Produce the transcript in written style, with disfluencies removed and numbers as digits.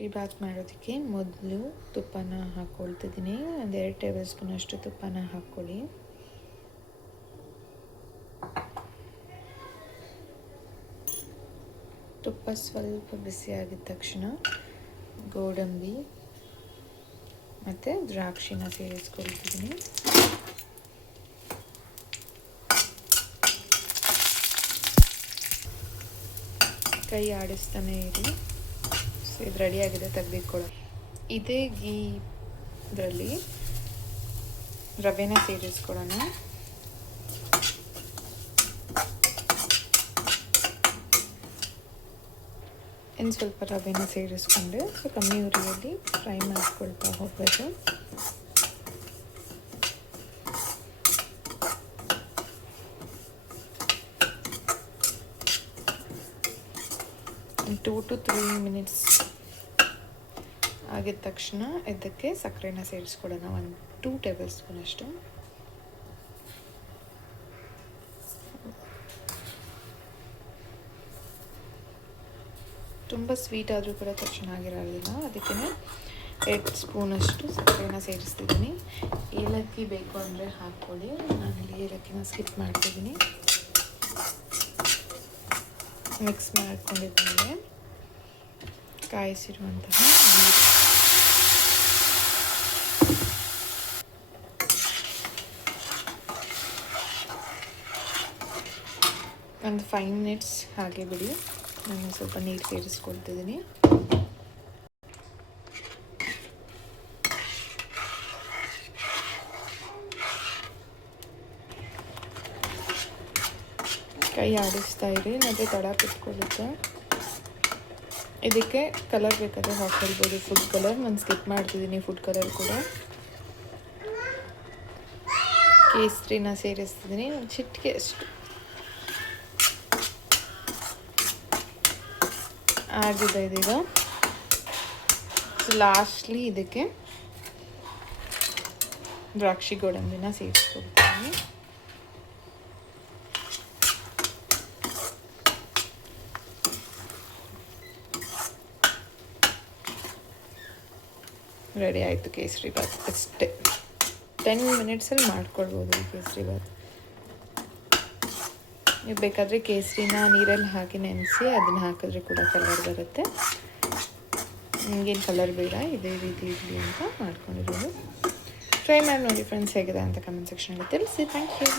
ಕೇಸರಿ ಬಾತ್ ಮಾಡೋದಕ್ಕೆ ಮೊದಲು ತುಪ್ಪನ ಹಾಕ್ಕೊಳ್ತಿದ್ದೀನಿ. 1-2 ಟೇಬಲ್ ಸ್ಪೂನ್ ಅಷ್ಟು ತುಪ್ಪನ ಹಾಕ್ಕೊಳ್ಳಿ. ತುಪ್ಪ ಸ್ವಲ್ಪ ಬಿಸಿಯಾಗಿದ ತಕ್ಷಣ ಗೋಡಂಬಿ ಮತ್ತು ದ್ರಾಕ್ಷಿನ ಸೇರಿಸ್ಕೊಳ್ತಿದ್ದೀನಿ. ಕೈ ಆಡಿಸ್ತಾನೆ ಇರಿ. ಸೊ ಇದು ರೆಡಿಯಾಗಿದೆ, ತೆಗೆದಿಟ್ಕೊಳ್ಳೋಣ. ಇದೇ ಗೀ ಇದರಲ್ಲಿ ರವೆನ ಸೇರಿಸ್ಕೊಳ್ಳೋಣ. ಇನ್ನು ಸ್ವಲ್ಪ ರವೆನ ಸೇರಿಸ್ಕೊಂಡು ಸೊ ಕಮ್ಮಿ ಉರಿಯಲ್ಲಿ ಫ್ರೈ ಮಾಡಿಕೊಳ್ತಾ ಹೋಗಬೇಕು. ಒಂದು 2 to 3 ಮಿನಿಟ್ಸ್ ಆಗಿದ ತಕ್ಷಣ ಇದಕ್ಕೆ ಸಕ್ಕರೆನ ಸೇರಿಸ್ಕೊಳ್ಳೋಣ. 2 ಟೇಬಲ್ ಸ್ಪೂನ್ ಅಷ್ಟು. ತುಂಬ ಸ್ವೀಟ್ ಆದರೂ ಕೂಡ ಚೆನ್ನಾಗಿರೋದಿಲ್ಲ, ಅದಕ್ಕೆ 2 ಸ್ಪೂನಷ್ಟು ಸಕ್ಕರೆನ ಸೇರಿಸ್ತಿದ್ದೀನಿ. ಏಲಕ್ಕಿ ಬೇಕು ಅಂದರೆ ಹಾಕ್ಕೊಳ್ಳಿ, ನಾನಿಲ್ಲಿ ಏಲಕ್ಕಿನ ಸ್ಕಿಪ್ ಮಾಡ್ತಿದ್ದೀನಿ. ಮಿಕ್ಸ್ ಮಾಡ್ಕೊಂಡಿದ್ಮೇಲೆ ಕಾಯಿಸಿರುವಂತಹ ನೀರು ಒಂದು 5 ಮಿನಿಟ್ಸ್ ಹಾಗೆ ಬಿಡಿ. ನಾನು ಸ್ವಲ್ಪ ನೀರು ಸೇರಿಸ್ಕೊಳ್ತಿದ್ದೀನಿ. ಕೈ ಆಡಿಸ್ತಾ ಇರಿ, ಮತ್ತು ತಡ ಬಿಟ್ಕೊಳ್ಳುತ್ತೆ. ಇದಕ್ಕೆ ಕಲರ್ ಬೇಕಾದರೆ ಹಾಕ್ಕೊಳ್ಬೋದು, ಫುಡ್ ಕಲರ್. ನಾನು ಸ್ಕಿಪ್ ಮಾಡ್ತಿದ್ದೀನಿ ಫುಡ್ ಕಲರ್ ಕೂಡ. ಕೇಸರಿನ ಸೇರಿಸ್ತಿದ್ದೀನಿ, ಒಂದು ಚಿಟಿಕೆ ಅಷ್ಟು. ಆಗಿದೆ ಇದೀಗ. ಲಾಸ್ಟ್ಲಿ ಇದಕ್ಕೆ ದ್ರಾಕ್ಷಿ ಗೋಡಂಬಿನ ಸೇರಿಸ್ಕೊಳ್ತೀನಿ. ರೆಡಿ ಆಯಿತು ಕೇಸರಿ ಬಾತ್. ಅಷ್ಟೇ, 10 ಮಿನಿಟ್ಸಲ್ಲಿ ಮಾಡ್ಕೊಳ್ಬೋದು ಈ ಕೇಸರಿ ಬಾತ್. ನೀವು ಬೇಕಾದರೆ ಕೇಸರಿನ ನೀರಲ್ಲಿ ಹಾಕಿ ನೆನೆಸಿ ಅದನ್ನು ಹಾಕಿದ್ರೆ ಕೂಡ ಕಲರ್ ಬರುತ್ತೆ. ನಿಮಗೇನು ಕಲರ್ ಬೇಡ, ಇದೇ ರೀತಿ ಇರಲಿ ಅಂತ ಮಾಡ್ಕೊಂಡಿರೋದು. ಟ್ರೈ ಮಾಡಿ ನೋಡಿ ಫ್ರೆಂಡ್ಸ್, ಹೇಗಿದೆ ಅಂತ ಕಮೆಂಟ್ ಸೆಕ್ಷನಲ್ಲಿ ತಿಳಿಸಿ. Thank you.